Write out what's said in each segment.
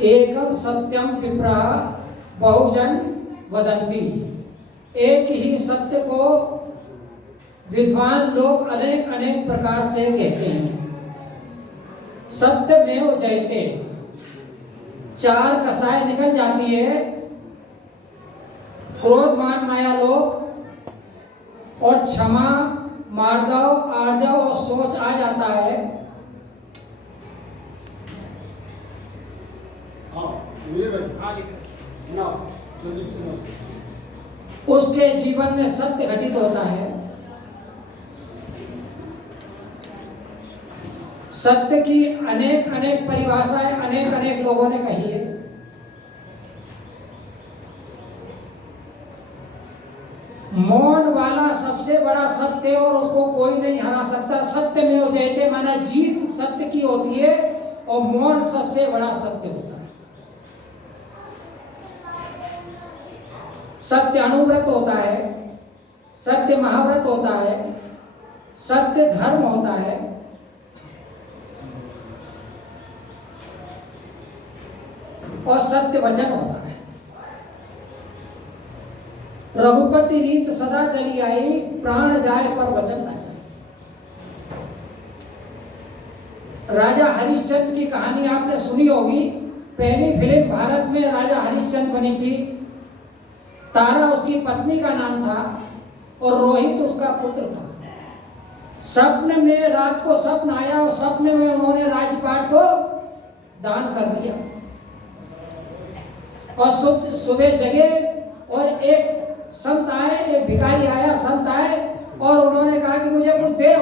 एकम सत्यम विप्रः बहुजन वदन्ति। एक ही सत्य को विद्वान लोग अनेक अनेक प्रकार से कहते हैं। सत्यमेव जयते, चार कसाय निकल जाती है, क्रोध मान माया लोभ और क्षमा मार्दव आर्जव और सोच आ जाता है। उसके जीवन में सत्य घटित होता है। सत्य की अनेक अनेक परिभाषाएं अनेक अनेक लोगों ने कही है। मौन वाला सबसे बड़ा सत्य और उसको कोई नहीं हरा सकता। सत्य में हो जयते माना जीत सत्य की होती है और मौन सबसे बड़ा सत्य होता है। सत्य अनुव्रत होता है, सत्य महाव्रत होता है, सत्य धर्म होता है, और सत्य वचन होता है। रघुपति रीत सदा चली आई, प्राण जाए पर वचन न जाए। राजा हरिश्चंद्र की कहानी आपने सुनी होगी। पहली फिल्म भारत में राजा हरिश्चंद्र बनी थी। तारा उसकी पत्नी का नाम था और रोहित उसका पुत्र था। स्वप्न में रात को स्वप्न आया और स्वप्न में उन्होंने राजपाट को दान कर दिया और सुबह जगे और एक संत आए, एक भिखारी आया, संत आए और उन्होंने कहा कि मुझे कुछ दे।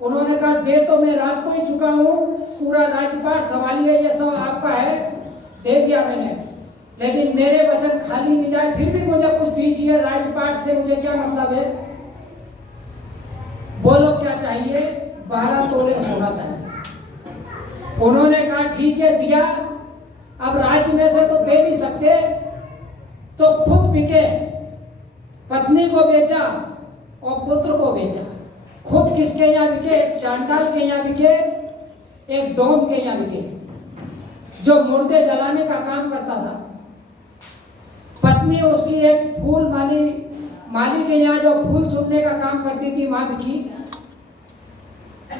उन्होंने कहा दे तो मैं रात को ही चुका हूँ, पूरा राजपाट संभालिए, ये सब आपका है, दे दिया मैंने, लेकिन मेरे वचन खाली नहीं जाए, फिर भी मुझे कुछ दीजिए। राजपाट से मुझे क्या मतलब है, बोलो क्या चाहिए। 12 तोले सोना चाहिए। उन्होंने कहा ठीक है, दिया। अब राज्य में से तो दे नहीं सकते, तो खुद बिके, पत्नी को बेचा और पुत्र को बेचा। खुद किसके यहाँ बिके? एक चांडाल के यहाँ बिके, एक डोम के यहाँ बिके, जो मुर्दे जलाने का काम करता था। पत्नी उसकी एक फूल माली के यहाँ जो फूल चुनने का काम करती थी, वहां बिकी।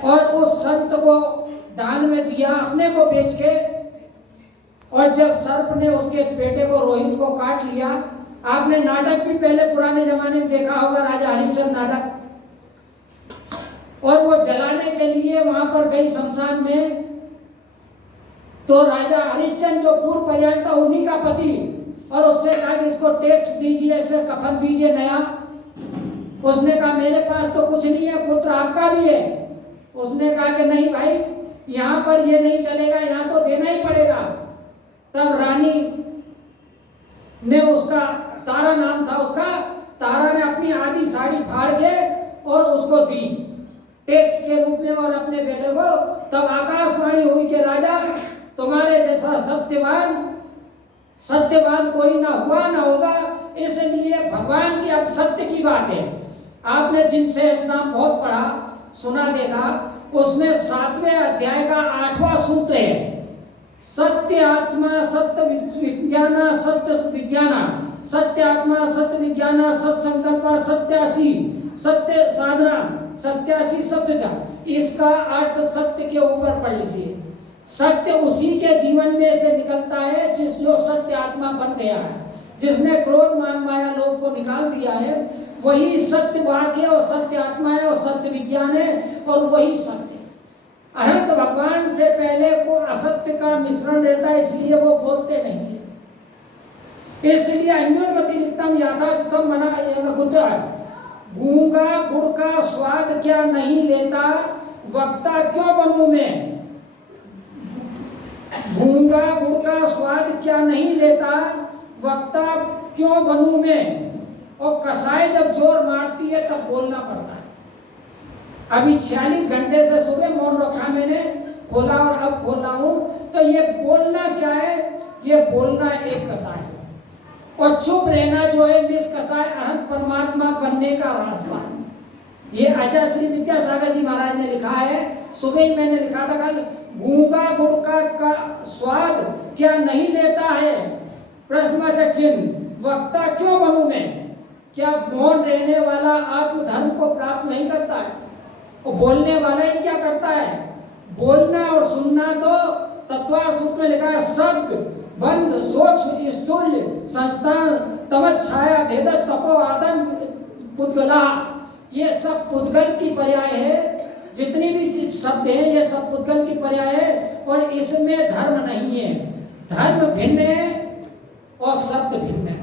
और उस संत को दान में दिया, अपने को बेच के। और जब सर्प ने उसके बेटे को रोहित को काट लिया, आपने नाटक भी पहले पुराने जमाने में देखा होगा, राजा हरिश्चंद्र नाटक। और वो जलाने के लिए वहां पर गई शमशान में, तो राजा हरिश्चंद्र जो पूर्व पर्यटक था उन्हीं का पति, और उससे कहा कि इसको टैक्स दीजिए, इसे कफन दीजिए नया। उसने कहा मेरे पास तो कुछ नहीं है, पुत्र आपका भी है। उसने कहा कि नहीं भाई, यहाँ पर ये नहीं चलेगा, यहाँ तो देना ही पड़ेगा। तब रानी ने उसका, तारा नाम था उसका, तारा ने अपनी आधी साड़ी फाड़ के और उसको दी टैक्स के रूप में और अपने बेटे को। तब आकाशवाणी हुई कि राजा, तुम्हारे जैसा सत्यवान कोई ना हुआ ना होगा, इसलिए भगवान की अब सत्य की बात है। आपने जिनसे नाम बहुत पढ़ा, सुना, देखा, उसमें 7वें अध्याय का 8वां सूत्र है, सत्य आत्मा सत्य विज्ञाना सत्य विज्ञाना, सत्य आत्मा सत्य विज्ञाना, सत्य संकल्प सत्यासी, सत्य साधना सत्यासी सत्यता। इसका अर्थ सत्य के ऊपर पढ़ लीजिए। सत्य उसी के जीवन में से निकलता है जो सत्य आत्मा बन गया है, जिसने क्रोध मान माया लोभ को निकाल दिया है। वही सत्य वाक्य और सत्य आत्मा है और सत्य विज्ञान है, और वही सत्य। अनंत भगवान से पहले को असत्य का मिश्रण रहता है, इसलिए वो बोलते नहीं है। इसलिए अन्योन्यतिरिक्तम याथातथम मना गुद्ध। गूंगा गुड़ का स्वाद क्या नहीं लेता, वक्ता क्यों बनूं मैं। गूंगा गुड़ का स्वाद क्या नहीं लेता, वक्ता क्यों बनूं मैं। और कसाई जब जोर मारती है तब बोलना पड़ता है। अभी 46 घंटे से सुबह मौन रखा मैंने, खोला और अब खोला हूं, तो ये बोलना क्या है, ये बोलना एक कसाई है। और चुप रहना जो है निस कसाई अहम परमात्मा बनने का रास्ता है। ये आचार्य श्री विद्यासागर जी महाराज ने लिखा है, सुबह ही मैंने लिखा था कल। का स्वाद क्या नहीं लेता है? प्रश्नवाचक चिन्ह। वक्ता क्यों बनूं मैं? क्या मौन रहने वाला आत्मधर्म को प्राप्त नहीं करता है? वो बोलने वाला ही क्या करता है? बोलना और सुनना तो तत्वार्थ सूत्र में लिखा है, शब्द बंद सोच स्थूल संस्थान तमत छाया भेद तपो आदन पुद्गला, ये सब पुद्गल की पर्याय है। जितनी भी शब्द हैं ये सब पुद्गल की पर्याय है और इसमें धर्म नहीं है। धर्म भिन्न है और शब्द भिन्न है।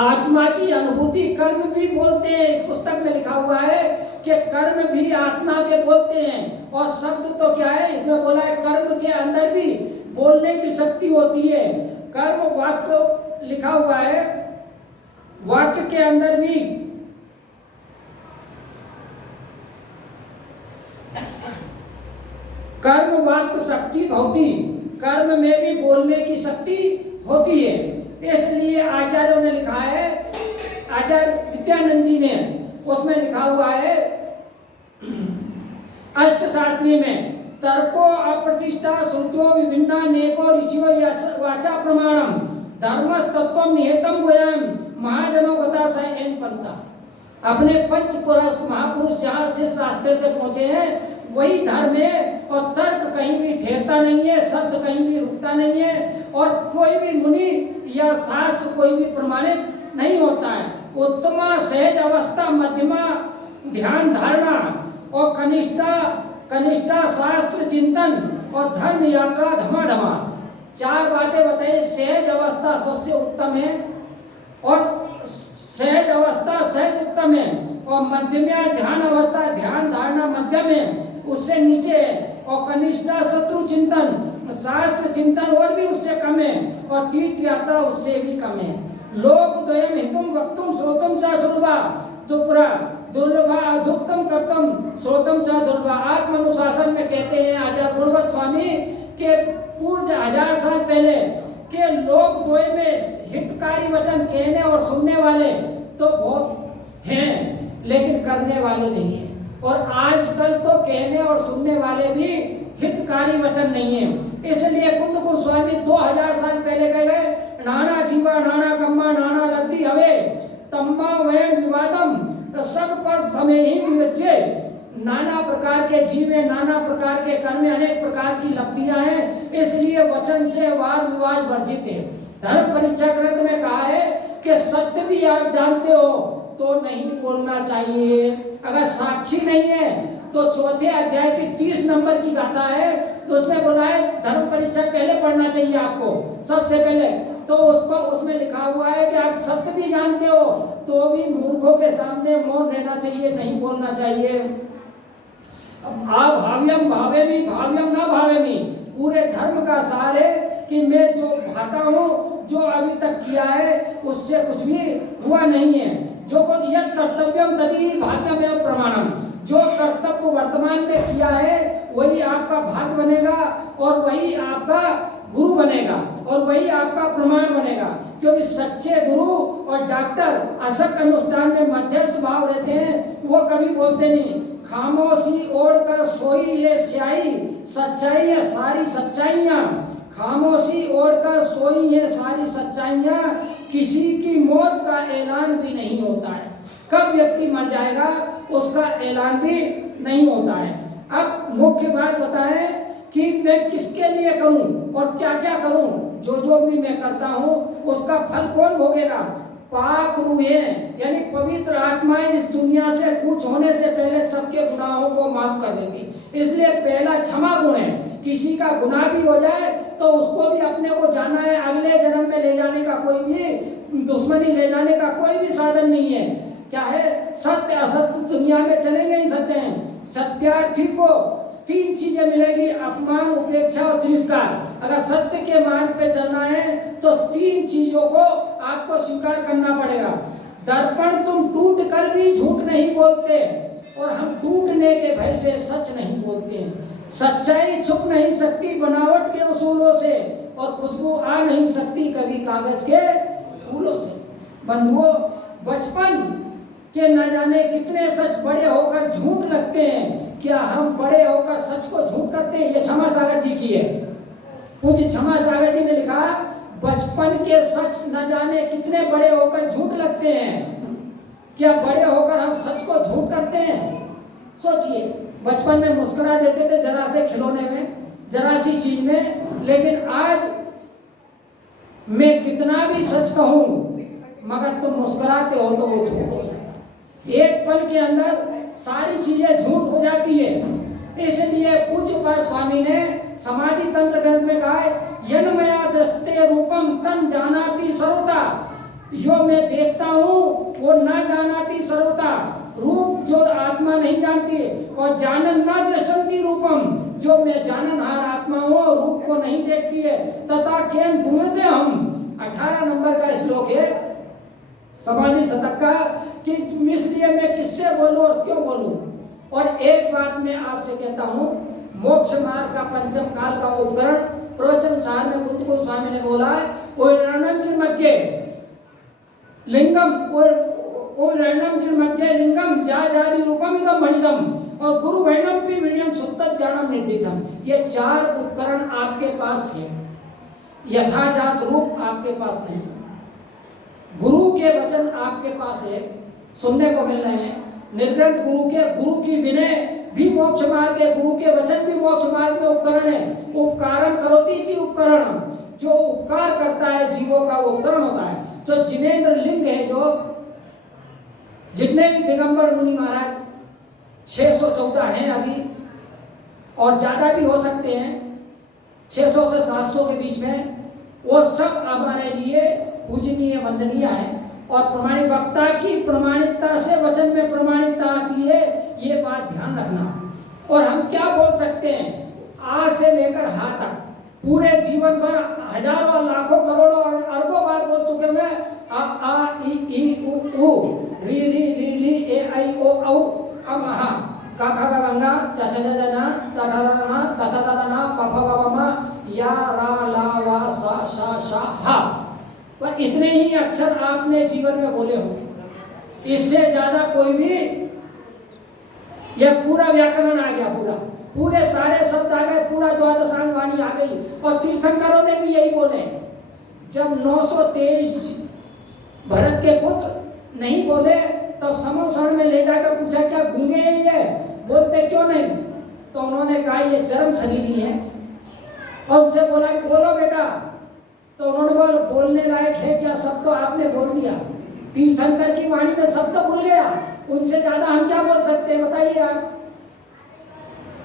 आत्मा की अनुभूति कर्म भी बोलते हैं। इस पुस्तक में लिखा हुआ है कि कर्म भी आत्मा के बोलते हैं और शब्द तो क्या है, इसमें बोला है कर्म के अंदर भी बोलने की शक्ति होती है। कर्म वाक्य लिखा हुआ है, वाक्य के अंदर भी कर्म वाक्य शक्ति भवती, कर्म में भी बोलने की शक्ति होती है। इसलिए आचार्यों ने लिखा है, आचार्य विद्यानंद जी ने उसमें लिखा हुआ है अष्टशास्त्री में, तर्को अप्रतिष्ठा श्रुतियों विभिन्ना नेको ऋषियो वाचा प्रमाणम धर्मस्तत्वम निहितम गोयम महाजनो गता स एन पंथा। अपने पंच पुरुष महापुरुष जहाँ जिस रास्ते से पहुंचे हैं वही धर्म है और तर्क कहीं भी ठहरता नहीं है, शब्द कहीं भी रुकता नहीं है और कोई भी मुनि या शास्त्र कोई भी प्रमाणित नहीं होता है। उत्तमा सहज अवस्था, मध्यमा ध्यान धारणा और कनिष्ठा शास्त्र चिंतन और धर्म यात्रा धमाधमा, चार बातें बताई। सहज अवस्था सबसे उत्तम है और सहज अवस्था सहज उत्तम है और मध्यमा ध्यान अवस्था ध्यान धारणा मध्यम है, उससे नीचे है और कनिष्ठा शत्रु चिंतन शास्त्र चिंतन और भी उससे कम है और तीर्थ यात्रा उससे भी कम है। लोक द्वयम हितुम वक्तुम श्रोतुम च दुर्लभा दुपुरा दुर्लभा अधुक्तम कर्तम श्रोतम च दुर्लभा। आत्मानुशासन में कहते हैं आचार्य गुणवंत स्वामी के पूर्व 1000 साल पहले के लोक द्वय में हितकारी वचन कहने और सुनने वाले तो बहुत हैं लेकिन करने वाले नहीं है। और आजकल तो कहने और सुनने वाले भी हितकारी वचन नहीं है। इसलिए कुंद गोस्वामी 2000 साल पहले कह गए, नाना जीवा नाना कम्मा नाना लद्दी हवे तम्मा वैण विवादम सग पर हमें ही विवच्चे। नाना प्रकार के जीवे नाना प्रकार के कर्म अनेक प्रकार की लब्धियां हैं, इसलिए वचन से वाद विवाद वर्जित है। धर्म परीक्षा ग्रंथ में कहा है कि सत्य भी आप जानते हो तो नहीं बोलना चाहिए। अगर साक्षी नहीं है तो चौथे अध्याय की 30 नंबर की गाथा है तो उसमें बोला है धर्म परीक्षा पहले पढ़ना चाहिए आपको सबसे पहले। तो उसको उसमें लिखा हुआ है कि आप सत्य भी जानते हो तो भी मूर्खों के सामने मौन रहना चाहिए, नहीं बोलना चाहिए। भाव्यम भावेमी भाव्यम न भावेमी, पूरे धर्म का सार है कि मैं जो भाता हूँ जो अभी तक किया है उससे कुछ भी हुआ नहीं है। जो यत् कर्तव्यम तदि भाग्यमेव प्रमाणम, जो कर्तव्य वर्तमान में किया है वही आपका भाग्य बनेगा और वही आपका गुरु बनेगा और वही आपका प्रमाण बनेगा। क्योंकि सच्चे गुरु और डॉक्टर असक अनुष्ठान में मध्यस्थ भाव रहते हैं, वो कभी बोलते नहीं। खामोशी ओढ़ कर सोई है स्याही, सच्चाई है सारी सच्चाइयाँ। खामोशी ओढ़कर सोई है सारी सच्चाइयाँ, किसी की मौत का ऐलान भी नहीं होता है। कब व्यक्ति मर जाएगा उसका ऐलान भी नहीं होता है। अब मुख्य बात बताएं कि मैं किसके लिए करूं और क्या क्या करूं। जो भी मैं करता हूं उसका फल कौन भोगेगा? पाक रूहें यानी पवित्र आत्माएं इस दुनिया से कुछ होने से पहले सबके गुनाहों को माफ कर देती। इसलिए पहला क्षमा गुण है। किसी का गुनाह भी हो जाए तो उसको भी अपने को जाना है, अगले जन्म में ले जाने का कोई भी दुश्मनी ले जाने का कोई भी साधन नहीं है। क्या है? सत्य असत्य दुनिया में चलेंगे ही सत्य हैं। सत्यार्थी को 3 चीजें मिलेगी, अपमान उपेक्षा और तिरस्कार। अगर सत्य के मार्ग पे चलना है तो 3 चीजों को आपको स्वीकार करना पड़ेगा। दर्पण तुम टूट कर भी झूठ नहीं बोलते और हम टूटने के भय से सच नहीं बोलते। सच्चाई छुप नहीं सकती बनावट के उसूलों से और खुशबू आ नहीं सकती कभी कागज के फूलों से। बंधुओं, बचपन के न जाने कितने सच बड़े होकर झूठ लगते हैं क्या हम बड़े होकर सच को झूठ करते हैं? ये क्षमा सागर जी की है। पूज्य क्षमा सागर जी ने लिखा, बचपन के सच न जाने कितने बड़े होकर झूठ लगते हैं। क्या बड़े होकर हम सच को झूठ करते हैं? सोचिए, बचपन में मुस्कुरा देते थे जरा से खिलौने में, जरा सी चीज में, लेकिन आज मैं कितना भी सच कहूं मगर तुम मुस्कुराते हो तो वो झूठ हो जाता। एक पल के अंदर सारी चीजें झूठ हो जाती है। इसलिए पूज्य स्वामी ने समाधि तंत्र ग्रंथ में कहा है, यन्मया दृष्टे रूपम तन जानाति सर्वता। जो मैं देखता हूँ वो न जानाति सर्वता, रूप जो आत्मा नहीं जानती, और जानन न दृशंति रूपम, जो मैं जाननहार आत्मा हूँ रूप को नहीं देखती है। तथा केन ब्रूयते हम, 18 नंबर का श्लोक है समाधि शतक का, कि इसलिए मैं किससे बोलूं और क्यों बोलूं। और एक बात मैं आपसे कहता हूं, मोक्ष मार्ग का पंचम काल का उपकरण प्रवचन सार में बुद्ध गोस्वामी ने बोला है, लिंगम लिंगम जा जारी रूपम इदम मणिदम और गुरु वर्णम पी विणयम सुत्तम जानम निर्दितम। ये 4 उपकरण आपके पास है, यथाजात रूप आपके पास नहीं। गुरु के वचन आपके पास है, सुनने को मिल रहे हैं। निर्ग्रंथ गुरु की विनय भी मोक्ष मार्ग है, गुरु के वचन भी मोक्ष मार्ग में उपकरण है। उपकारम करोति इति उपकरण, जो उपकार करता है जीवों का वो उपकरण होता है। जो जिनेन्द्र लिंग है, जो जितने भी दिगंबर मुनि महाराज 614 हैं अभी, और ज्यादा भी हो सकते हैं, 600 से 700 के बीच में, वो सब हमारे लिए पूजनीय वंदनीय है। और प्रमाणिक वक्ता की प्रमाणिकता से वचन में प्रमाणिकता आती है, ये बात ध्यान रखना। और हम क्या बोल सकते हैं, आ से लेकर हा तक पूरे जीवन भर हजारों लाखों करोड़ों और अरबों बार बोल चुके हैं। आ ई उ री री री ली ए आई ओ औ अम हा का खा का गंगा चा चा चा ना ता ता ना ता ता ता ना पा पा पा मा या रा ला वा सा शा शा हा। पर इतने ही अक्षर आपने जीवन में बोले होंगे, इससे ज्यादा कोई भी, यह पूरा व्याकरण आ गया, पूरे सारे शब्द आ गए, पूरा द्वादशांग वाणी आ गई। और तीर्थंकरों ने भी यही बोले। जब 923 भरत के पुत्र नहीं बोले तो समोसण में ले जाकर पूछा, क्या गूंगे हैं ये, बोलते क्यों नहीं? तो उन्होंने कहा ये चरम शरीरी है। और उनसे बोला बोलो बेटा, तो उन्होंने बोला बोलने लायक है क्या, सब तो आपने बोल दिया। तीर्थंकर की वाणी में सब तो भूल गया, उनसे ज्यादा हम क्या बोल सकते हैं बताइए आप।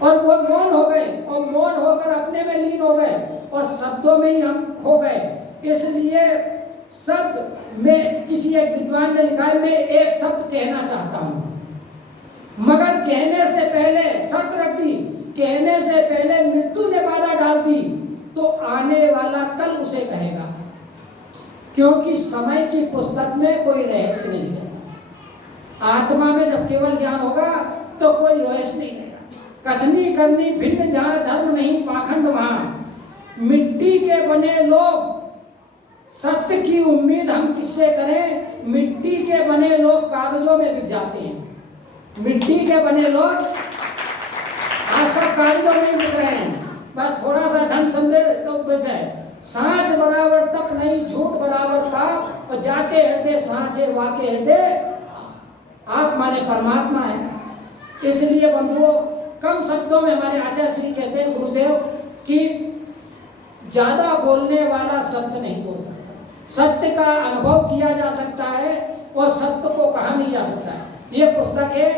और वो मौन हो गए, और मौन होकर अपने में लीन हो गए, और शब्दों में ही हम खो गए। इसलिए शब्द में किसी एक विद्वान ने लिखा है, मैं एक शब्द कहना चाहता हूं, मगर कहने से पहले शर्त रख दी, कहने से पहले मृत्यु ने बाधा डाल दी तो आने वाला कल उसे कहेगा। क्योंकि समय की पुस्तक में कोई रहस्य नहीं है। आत्मा में जब केवल ज्ञान होगा तो कोई रहस्य नहीं रहेगा। कथनी करनी भिन्न जहां धर्म नहीं पाखंड वहां। मिट्टी के बने लोग, सत्य की उम्मीद हम किससे करें? मिट्टी के बने लोग कागजों में बिक जाते हैं। मिट्टी के बने लोग आज सब कागजों में बिक रहे हैं, बस थोड़ा सा ढंग समझे तो बच है। सांच बराबर तप नहीं, झूठ बराबर पाप, और जाके हृदय सांचे वाके हृदय आप माने परमात्मा है। इसलिए बंधुओं, कम शब्दों में हमारे आचार्य श्री कहते हैं गुरुदेव कि ज्यादा बोलने वाला सत्य नहीं बोल सकता। सत्य का अनुभव किया जा सकता है और सत्य को कहा नहीं जा सकता। ये पुस्तक है,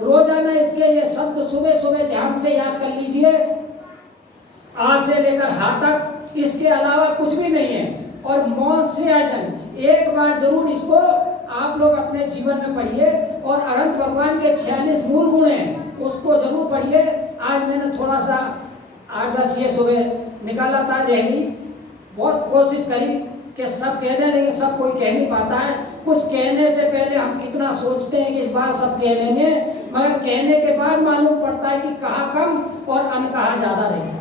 रोजाना इसके ये शब्द सुबह सुबह ध्यान से याद कर लीजिए, आ से लेकर हा तक, इसके अलावा कुछ भी नहीं है। और मौन से अर्जन, एक बार जरूर इसको आप लोग अपने जीवन में पढ़िए। और अनंत भगवान के 46 मूल गुण हैं, उसको जरूर पढ़िए। आज मैंने थोड़ा सा 8-10 ये सुबह निकाला था, रही बहुत कोशिश करी कि सब कह दें, लेकिन सब कोई कह नहीं पाता है। कुछ कहने से पहले हम कितना सोचते हैं कि इस बार सब कह लेंगे, मगर कहने के बाद मालूम पड़ता है कि कहा कम और अनकहा ज्यादा रह गया।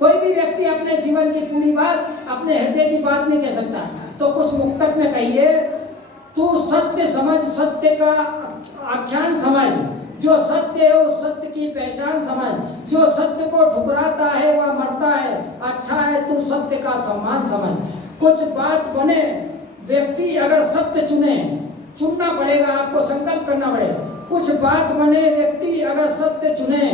कोई भी व्यक्ति अपने जीवन की पूरी बात, अपने हृदय की बात नहीं कह सकता। तो कुछ मुक्तक में कहिए, तू सत्य समझ, सत्य का आख्यान समझ, जो सत्य है उस सत्य की पहचान समझ। जो सत्य को ठुकराता है वह मरता है। अच्छा है तू सत्य का सम्मान समझ। कुछ बात बने व्यक्ति अगर सत्य चुनना पड़ेगा, आपको संकल्प करना पड़ेगा। कुछ बात बने व्यक्ति अगर सत्य चुने,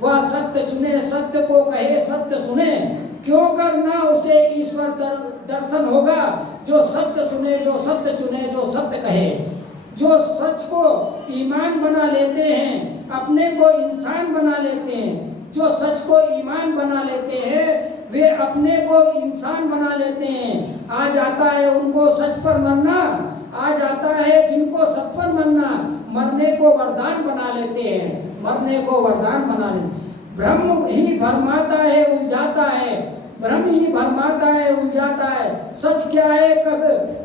वह सत्य चुने, सत्य को कहे, सत्य सुने। क्यों करना उसे ईश्वर दर्शन होगा। जो सत्य सुने, जो सत्य चुने, जो सत्य कहे। जो सच को ईमान बना लेते हैं, अपने को इंसान बना लेते हैं। जो सच को ईमान बना लेते हैं वे अपने को इंसान बना लेते हैं। आ जाता है उनको सच पर मरना, आ जाता है जिनको सच पर मरना, मरने को वरदान बना लेते हैं, मरने को वरदान बना लेते। ब्रह्म ही भरमाता है उलझाता है, ब्रह्म ही भरमाता है उलझाता है। सच क्या है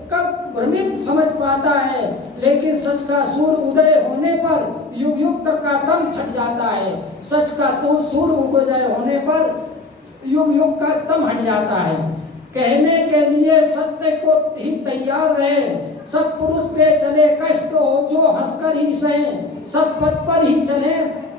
कब भ्रमित समझ पाता है, लेकिन सच का सूर्य उदय होने पर युग युग तक का तम छट जाता है। सच का तो सूर्य उदय होने पर युग युग का तम हट जाता है। कहने के लिए सत्य को ही तैयार रहे। सत्पुरुष पे चले कष्ट हो जो हंसकर ही सहें, सत्पथ पर ही चले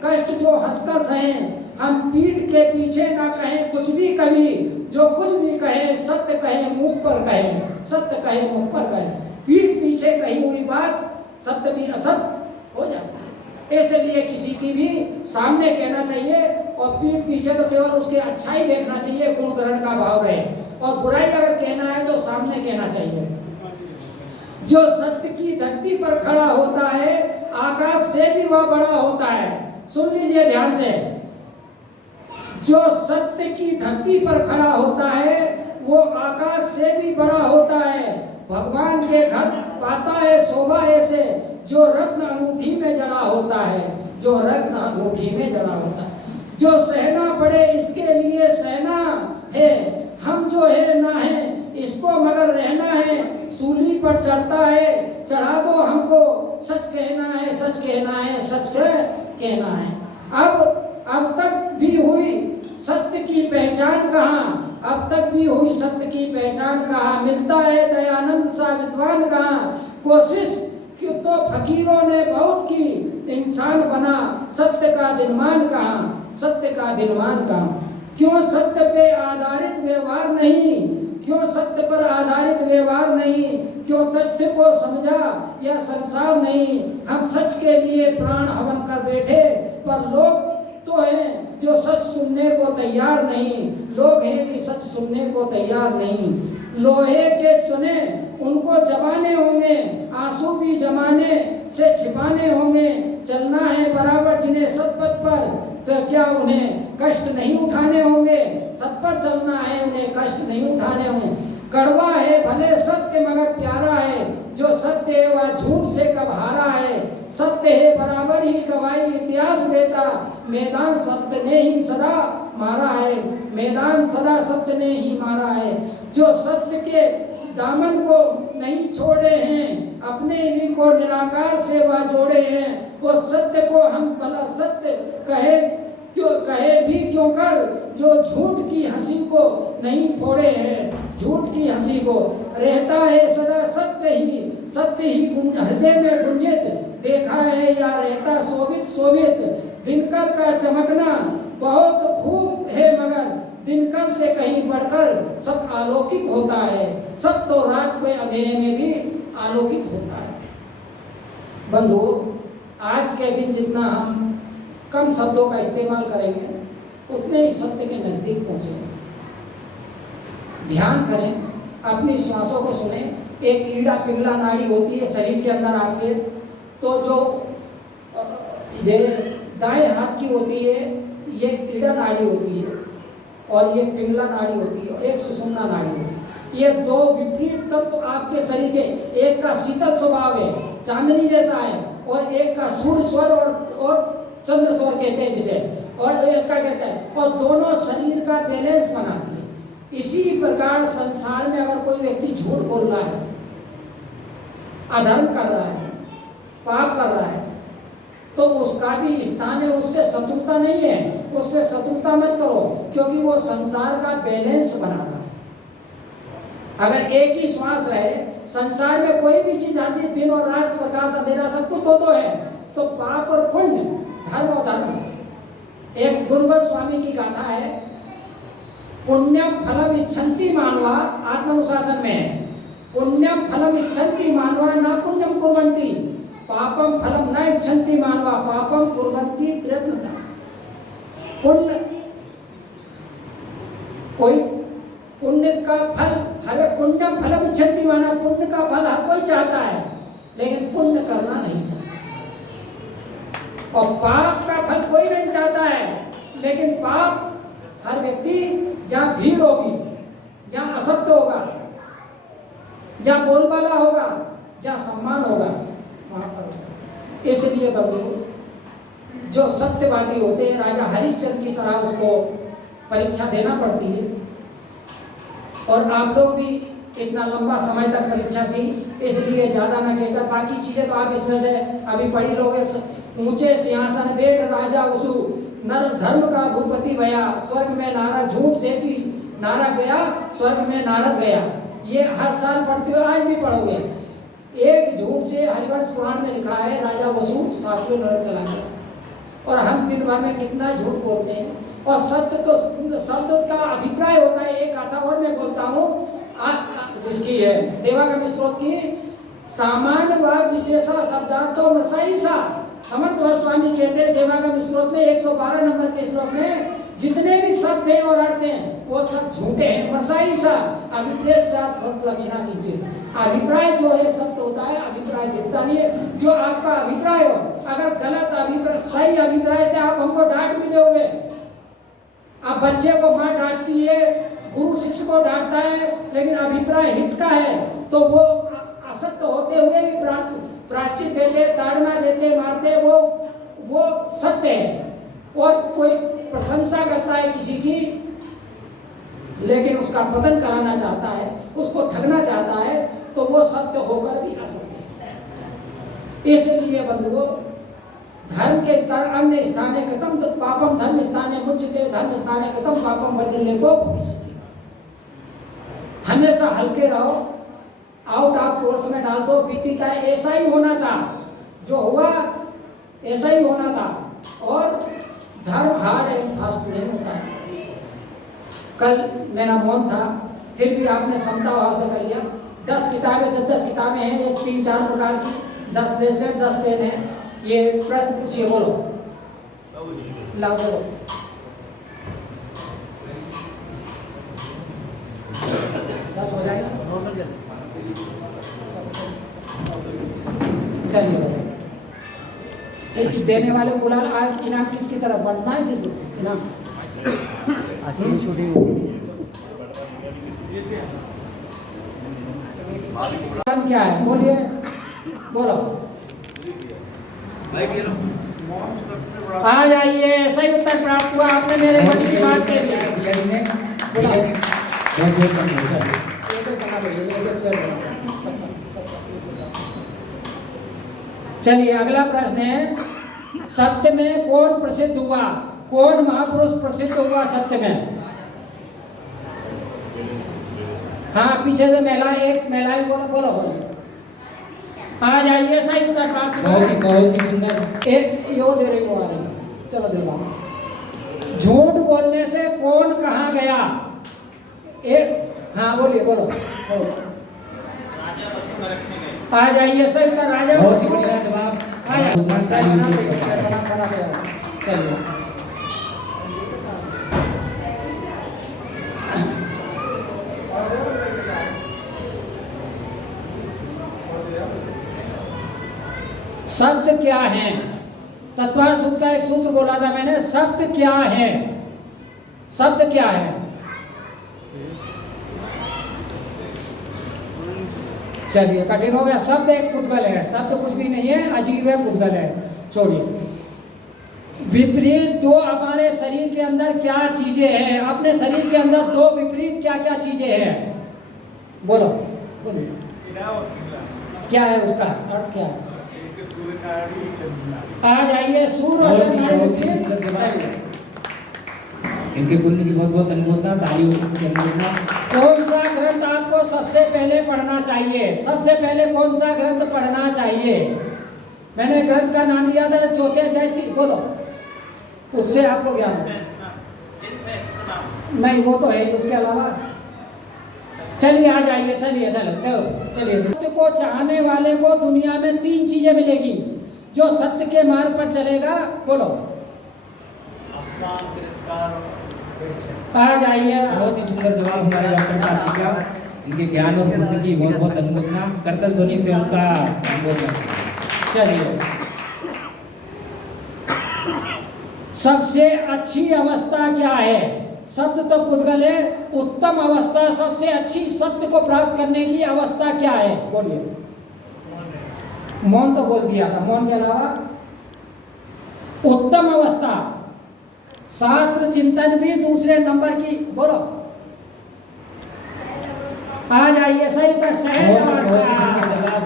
कष्ट जो हंसकर सहें। हम पीठ के पीछे ना कहें कुछ भी कभी, जो कुछ भी कहें सत्य कहें मुख पर कहें, सत्य कहें मुख पर कहें। पीठ पीछे कही हुई बात सत्य भी असत्य हो जाता है। इसलिए किसी की भी सामने कहना चाहिए और पीठ पीछे तो केवल उसके अच्छाई देखना चाहिए, गुण ग्रहण का भाव रहे। और बुराई अगर कहना है तो सामने कहना चाहिए। जो सत्य की धरती पर खड़ा होता है आकाश से भी वह बड़ा होता है। सुन लीजिए ध्यान से। जो सत्य की धरती पर खड़ा होता है वो आकाश से भी बड़ा होता है। भगवान के घर पाता है शोभा ऐसे, जो रत्न अंगूठी में जड़ा होता है, जो रत्न अंगूठी में जड़ा होता है। जो सहना पड़े इसके लिए सहना है, हम जो है ना है इसको मगर रहना है। सूली पर चढ़ता है चढ़ा दो हमको, सच कहना है, सच कहना है, सच से कहना है। अब तक भी हुई सत्य की पहचान कहाँ, अब तक भी हुई सत्य की पहचान कहाँ। मिलता है दयानंद सा विद्वान कहाँ। कोशिश कि तो फकीरों ने बहुत की, इंसान बना सत्य का दिनमान कहाँ, सत्य का दिनमान कहाँ। क्यों सत्य पे आधारित व्यवहार नहीं, क्यों सत्य पर आधारित व्यवहार नहीं। क्यों तथ्य को समझा या संसार नहीं। हम सच के लिए प्राण हवन कर बैठे, पर लोग तो हैं जो सच सुनने को तैयार नहीं। लोग हैं कि सच सुनने को तैयार नहीं। लोहे के चुने उनको चबाने होंगे, आंसू भी जमाने से छिपाने होंगे। चलना है बराबर जिन्हें सतपथ पर, तो क्या उन्हें कष्ट नहीं उठाने होंगे। सत पर चलना है उन्हें कष्ट नहीं उठाने होंगे। कड़वा है भले सत्य मगर प्यारा है, जो सत्य है वह झूठ से कब हारा है। सत्य है बराबर ही गवाही इतिहास देता, मैदान सत्य ने ही सदा मारा है, मैदान सदा सत्य ने ही मारा है। जो सत्य के दामन को नहीं छोड़े हैं, अपने ही को निराकार से वह जोड़े हैं। वो सत्य को हम भला सत्य कहे भी क्यों कर, जो झूठ की हंसी को नहीं फोड़े हैं, झूठ की हंसी को। रहता है सदा सत्य ही हृदय में गुंजित, देखा है या रहता शोभित। दिनकर का चमकना बहुत खूब है मगर दिनकर से कहीं बढ़कर सब अलौकिक होता है। सब तो रात के अंधेरे में भी अलौकिक होता है। बंधु, आज के दिन जितना हम कम शब्दों का इस्तेमाल करेंगे उतने ही सत्य के नजदीक पहुंचेंगे। ध्यान करें, अपनी श्वासों को सुने। एक ईड़ा पिघला नाड़ी होती है शरीर के अंदर आपके, तो जो ये दाएं हाथ की होती है ये ईड़ा नाड़ी होती है और ये पिघला नाड़ी होती है और एक सुषुम्ना नाड़ी होती है। ये दो विपरीत तत्व तो आपके शरीर के, एक का शीतल स्वभाव है चांदनी जैसा है, और एक का सूर्य स्वर और चंद्र स्वर कहते हैं जिसे, और एक का कहते हैं, और दोनों शरीर का बैलेंस बनाती है। इसी प्रकार संसार में अगर कोई व्यक्ति झूठ बोल रहा है, अधर्म कर रहा है, पाप कर रहा है, तो उसका भी स्थान है, उससे शत्रुता नहीं है। उससे शत्रुता मत करो, क्योंकि वो संसार का बैलेंस बना रहा है। अगर एक ही श्वास रहे, संसार में कोई भी चीज आती है, दिन और रात, प्रकाश अंधेरा सब कुछ दो है, तो पाप और पुण्य, धर्म और धर्म। एक गुरुवर स्वामी की गाथा है, पुण्यम फलम इच्छन्ति मानवा, आत्मानुशासन में है, पुण्यम फलम इच्छन्ति मानवा न पुण्यम कुर्वन्ति, पापम फलम न इच्छन्ति मानवा पापम कुर्वन्ति प्रयत्नतः। पुण्य, कोई पुण्य का फल, हर पुण्यम फलम इच्छन्ति मानवा, पुण्य का फल हर कोई चाहता है, लेकिन पुण्य करना नहीं चाहता। और पाप का फल कोई नहीं चाहता है, लेकिन पाप हर व्यक्ति, जहाँ भीड़ होगी, जहाँ असत्य होगा, जहाँ बोलबाला होगा, जहाँ सम्मान होगा, वहां पर होगा। इसलिए बंधु, जो सत्यवादी होते हैं, राजा हरिश्चंद्र की तरह उसको परीक्षा देना पड़ती है। और आप लोग भी इतना लंबा समय तक परीक्षा दी, इसलिए ज्यादा ना कहकर बाकी चीजें तो आप इसमें से अभी पढ़ी लोगे। ऊंचे सिंहासन बैठ राजा उसु, नर धर्म का भूपति भया, स्वर्ग में नारद, झूठ से की नारा गया, स्वर्ग में नारद गया। ये हर साल पढ़ते हो, आज भी पढ़ोगे। एक झूठ से हरिवंश पुराण में लिखा है, राजा वसु सातवें नरक चला गया। और हम दिन भर में कितना झूठ बोलते हैं। और सत्य तो शब्द का अभिप्राय होता है। एक कथा और मैं बोलता हूँ, इसकी है देवागम स्त्रोत की, सामान्य व विशेषा शब्दार्थो मसाईसा। समर्थ स्वामी कहते हैं देवागम स्त्रोत में 112 नंबर के श्लोक में, जितने भी शब्द हैं और अर्थ हैं वो सब झूठे हैं। मसाईसा अभिप्राय लक्षणा कीजिए। अभिप्राय जो है सत्य होता है, अभिप्राय दिखता नहीं है। जो आपका अभिप्राय हो, अगर गलत अभिप्राय, सही अभिप्राय से आप हमको डांट भी दोगे। आप बच्चे को माँ डांटती है, गुरु शिष्य को डांटता है, लेकिन अभिप्राय हित का है, तो वो असत्य होते हुए भी प्रायश्चित देते, ताड़ना देते, मारते, वो सत्य है। और कोई प्रशंसा करता है किसी की, लेकिन उसका पतन कराना चाहता है, उसको ठगना चाहता है, तो वो सत्य होकर भी असत्य है। इसलिए बंधुओं, धर्म के स्थान अन्य स्थाने कृतम तो पापम, धर्म स्थाने मुच्यते, धर्म स्थाने कृतम पापम भजने को भविष्यति। हमेशा हल्के रहो, आउट ऑफ कोर्स में डाल दो, बीती था ऐसा ही होना था, जो हुआ ऐसा ही होना था। और धर्म हार्ड एंड फास्ट नहीं होता है। कल मेरा मौन था, फिर भी आपने समता भाव से कर लिया। 10 किताबें, 10 किताबें हैं, एक 3-4 प्रकार की, 10 ब्रेसलेट, 10 पेन है। ये प्रश्न पूछिए, बोलो, लाओ चलो। दस हो जाएगा, चलिए। देने वाले बुला, आज इनाम किसकी तरफ बढ़ना है? किस इनाम? क्या है बोलिए, बोलो। आ जाइए, सही उत्तर प्राप्त हुआ। आपने मेरे मन की बात कह दी। चलिए, अगला प्रश्न है, सत्य में कौन प्रसिद्ध हुआ? कौन महापुरुष प्रसिद्ध हुआ सत्य में? हाँ, पीछे से महिला, एक महिलाएं बोलो, बोलो, बोलो। आ जाइए, सही उत्तर प्राप्त हुआ। बहुत ही सुंदर। एक यो दे रही हो आ रही, चलो दिलवा। झूठ बोलने से कौन कहाँ गया? एक, हाँ बोलिए, बोलो, बोलो। आ जाइए, सही उत्तर राजा। जवाब चलिए। शब्द क्या है? तत्वार्थ सूत्र का एक सूत्र बोला था मैंने, शब्द क्या है? शब्द क्या है? चलिए, कठिन हो गया। शब्द एक पुद्गल है, शब्द कुछ भी नहीं है, अजीब है, पुद्गल है, छोड़िए। विपरीत दो हमारे शरीर के अंदर क्या चीजें हैं? अपने शरीर के अंदर दो विपरीत क्या क्या चीजें हैं? बोलो, बोलो। क्या है उसका अर्थ? क्या है? आ जाइए, सूर्य और चंद्र। इनके पुण्य की बहुत बहुत अनुमोदना, तालियों। कौन सा ग्रंथ आपको सबसे पहले पढ़ना चाहिए? सबसे पहले कौन सा ग्रंथ पढ़ना चाहिए? मैंने ग्रंथ का नाम लिया था चौथे अध्याय बोलो, उससे आपको ज्ञान है। नहीं वो तो है ही, उसके अलावा चलिए आ जाइए, चलिए चलिए। सत्य को चाहने वाले को दुनिया में 3 चीजें मिलेगी। जो सत्य के मार्ग पर चलेगा, बोलो, आ जाइए। बहुत ही सुंदर जवाब हमारे डॉक्टर साहब जी का। इनके ज्ञान और बुद्धि की बहुत बहुत अनुमोदना, करतल ध्वनि से उनका अनुमोदन। चलिए, सबसे अच्छी अवस्था क्या है? सत्य तो पुद्गल है, उत्तम अवस्था, सबसे अच्छी सत्य को प्राप्त करने की अवस्था क्या है? बोलिए। मौन तो बोल दिया था, मौन के अलावा उत्तम अवस्था, शास्त्र चिंतन भी दूसरे नंबर की, बोलो, आ जाइए। सही तो सहज अवस्था।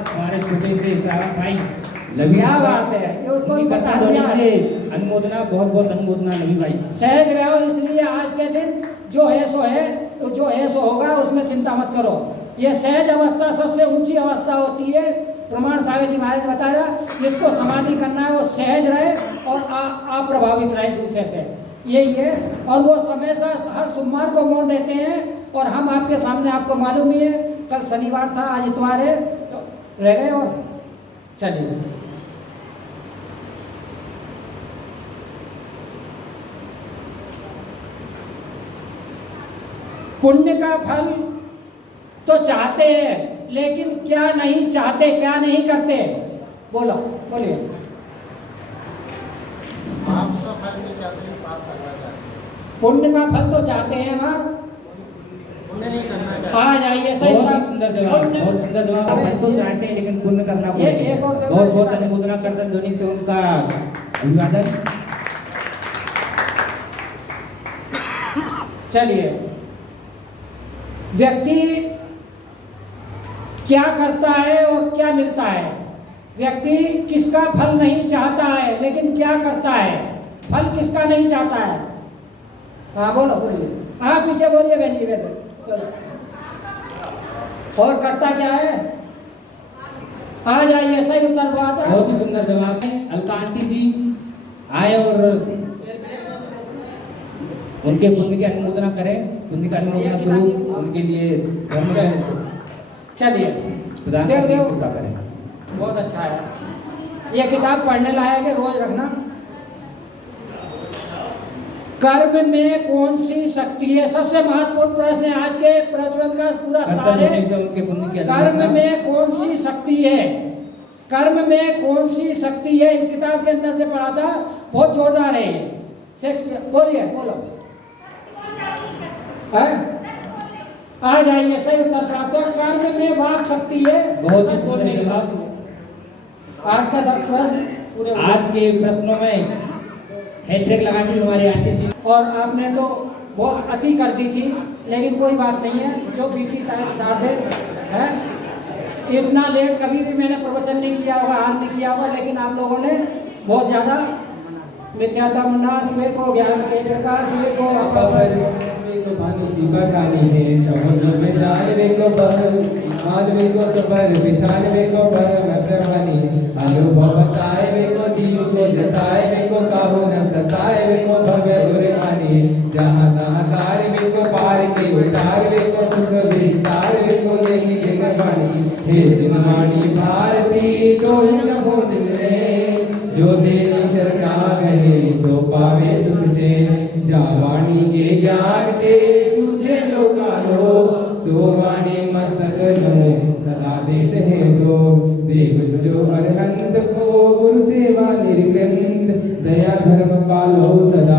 हमारे छोटे से श्रावण भाई क्या बात है, ये उसको भी बता दिया है। अनुमोदना, बहुत बहुत अनुमोदना नबी भाई। सहज रहो, इसलिए आज के दिन जो है सो है, तो जो है सो होगा, उसमें चिंता मत करो। ये सहज अवस्था सबसे ऊंची अवस्था होती है। प्रमाण सागर जी महाराज ने बताया, जिसको समाधि करना है वो सहज रहे और अप्रभावित रहे दूसरे से, यही है। और वो हमेशा हर सोमवार को मौन रहते हैं। और हम आपके सामने, आपको मालूम ही है, कल शनिवार था, आज इतवार है, तो रह गए। और चलिए, पुण्य का फल तो चाहते हैं, लेकिन क्या नहीं चाहते, क्या नहीं करते? बोलो, बोलिए। पाप का फल नहीं चाहते, पाप करना चाहते हैं। पुण्य का फल तो चाहते हैं, माँ पुण्य नहीं करना चाहते। आ जाइए। सही बहुत ही बात। सुंदर जवाब, बहुत सुंदर जवाब। फल तो चाहते हैं लेकिन पुण्य करना ये पड़ेगा। एक और जगह बहुत बहुत लिखा है। अनुमोदना, करतल ध्वनि से उनका अभिवादन। चलिए, व्यक्ति क्या करता है और क्या मिलता है? व्यक्ति किसका फल नहीं चाहता है, लेकिन क्या करता है? फल किसका नहीं चाहता है? हाँ बोलो, बोलिए। हाँ पीछे बोलिए बहन जी, बैठो। और करता क्या है? आ जाइए। सही उत्तर बात है। बहुत ही सुंदर जवाब है। अलका आंटी जी आए और उनके पुण्य की अनुमोदना करें। पुण्य का अनुमोदना स्वरूप उनके लिए धर्म का चलिए, प्रदान देव करने की देव, कृपा करें। बहुत अच्छा है। ये किताब पढ़ने लायक है, रोज रखना। कर्म में कौन सी शक्ति है? सबसे महत्वपूर्ण प्रश्न है आज के प्रवचन का पूरा सार है। उनके पुण्य की कर्म में कौन सी शक्ति है? कर्म में कौन सी शक्ति है? इस किताब के अंदर से पढ़ा था, बहुत जोरदार है ये। शेक्सपियर, बोलिए, बोलो। आ जाइए। सही उत्तर प्राप्त हो। कर्म में वाक शक्ति है। बहुत ही सुंदर जवाब। आज का 10 प्रश्न पूरे हो गए। आज के प्रश्नों में हैट्रिक लगा दी हमारी आंटी जी। और आपने तो बहुत अति कर दी थी, लेकिन कोई बात नहीं है, जो बीती टाइम साथ है। इतना लेट कभी भी मैंने प्रवचन नहीं किया होगा, आज नहीं किया होगा, लेकिन आप लोगों ने बहुत ज़्यादा मिथ्यात्व नाश वे को ज्ञान के प्रकाश वे को में जाने को पर मानवे को सबर बिछाने को पर मैं प्रवानी अनुभव बताए वे को जीव को जताए वे को काहू न सताए वे को भव्य उर्वानी जहाँ तहाँ तार वे को पार के उतार वे को सुख विस्तार वे को यही जगवानी हे जिनवाणी भारती तो जबोध में जो तेरी शरणा गए सो पावे सुख चैन जावाणी के ज्ञान के सूझे लोकालो सोवाणी मस्तक में सदा देते हैं तो देव जो अरहंत को गुरु सेवा निर्गंध दया धर्म पालो सदा